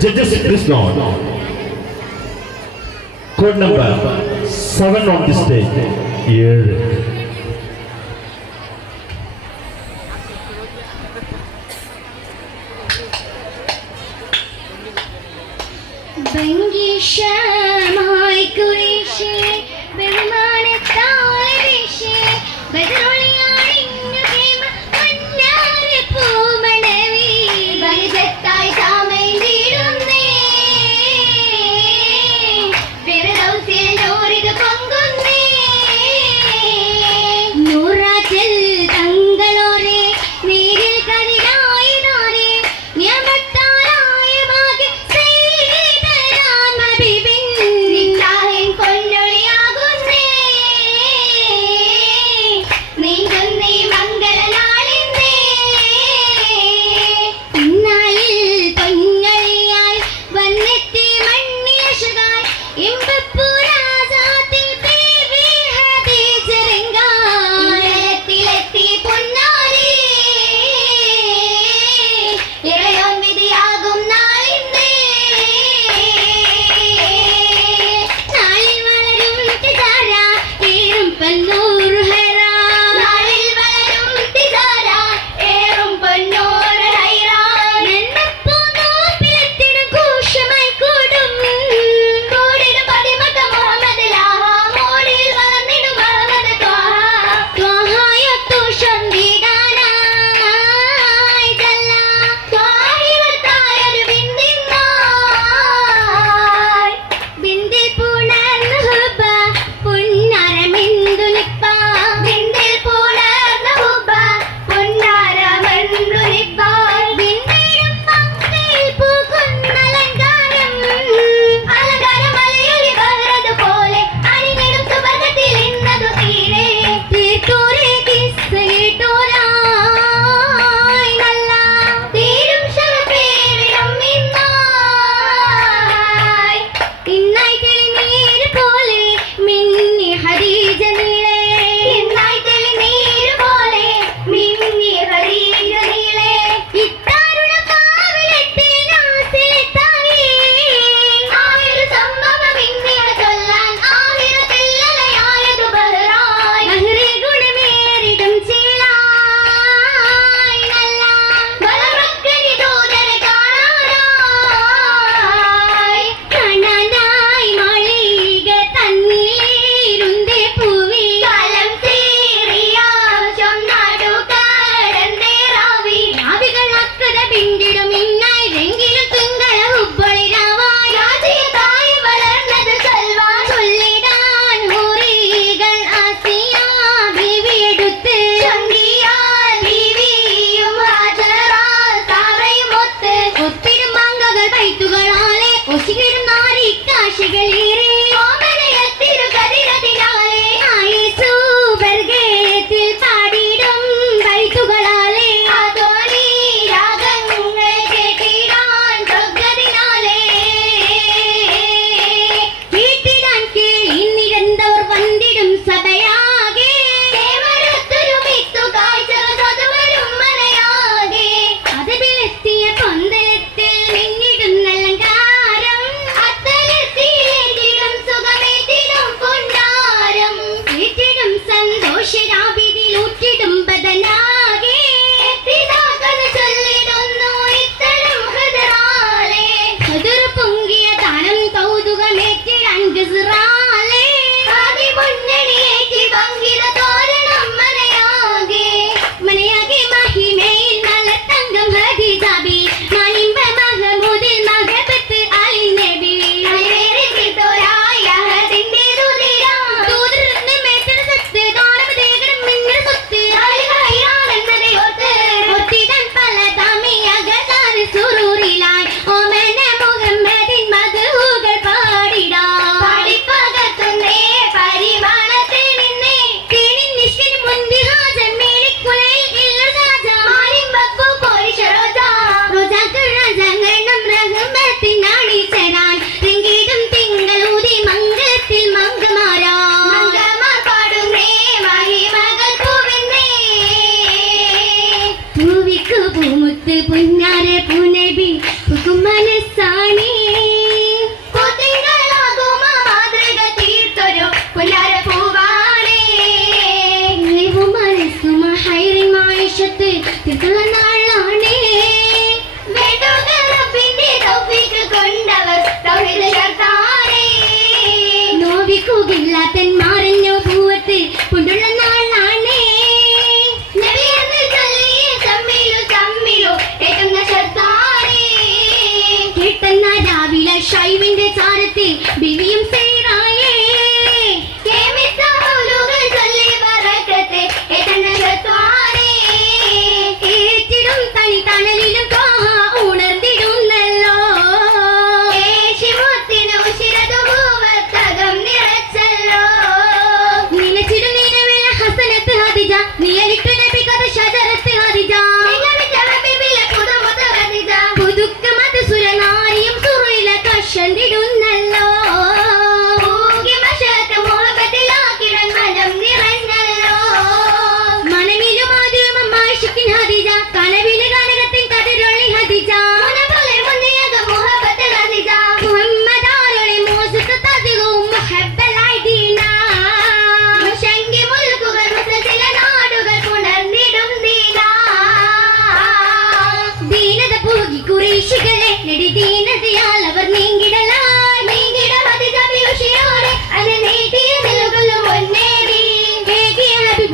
Judges it is not. Code number 7 on this stage. Here. Bangi Shama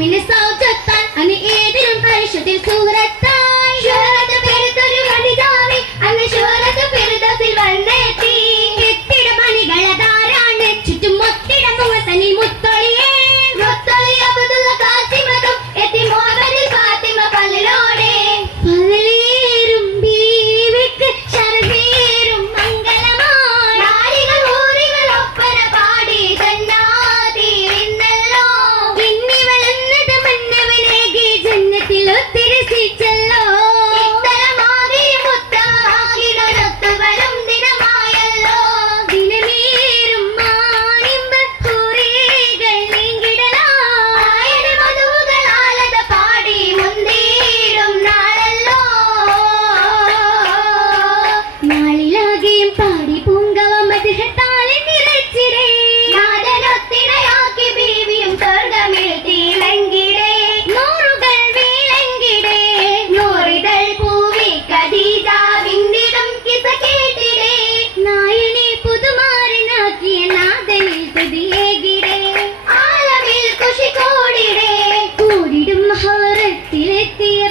Melisa ocaktan hani iyidirim Ayşe'dir surattan estilete